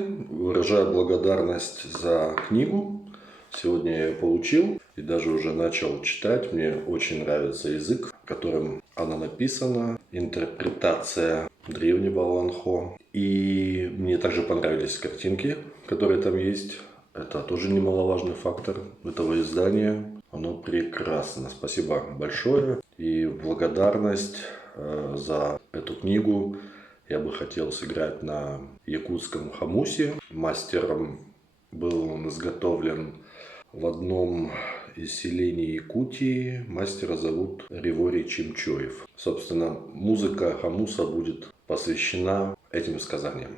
Выражаю благодарность за книгу. Сегодня я ее получил и даже уже начал читать. Мне очень нравится язык, которым она написана, интерпретация древнего Ланхо. И мне также понравились картинки, которые там есть. Это тоже немаловажный фактор этого издания. Оно прекрасно. Спасибо большое. И в благодарность за эту книгу я бы хотел сыграть на якутском хамусе. Мастером был он изготовлен в одном из селений Якутии. Мастера зовут Григорий Чемчоев. Собственно, музыка хамуса будет посвящена этим сказаниям.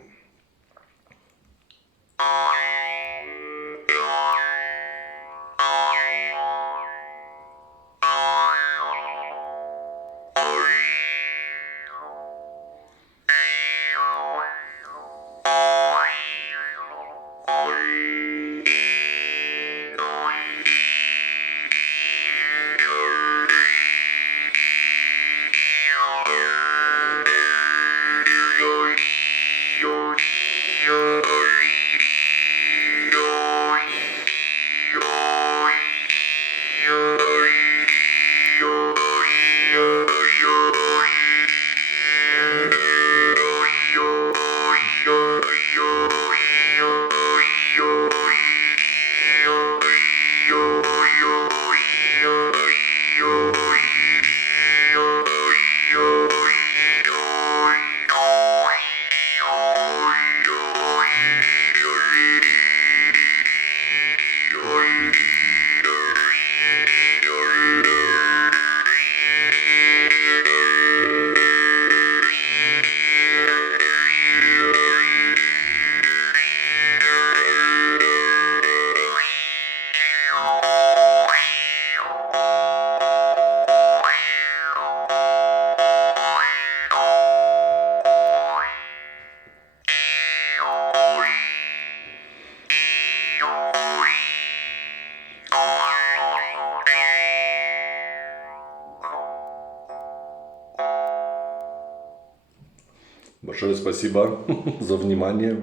Большое спасибо за внимание.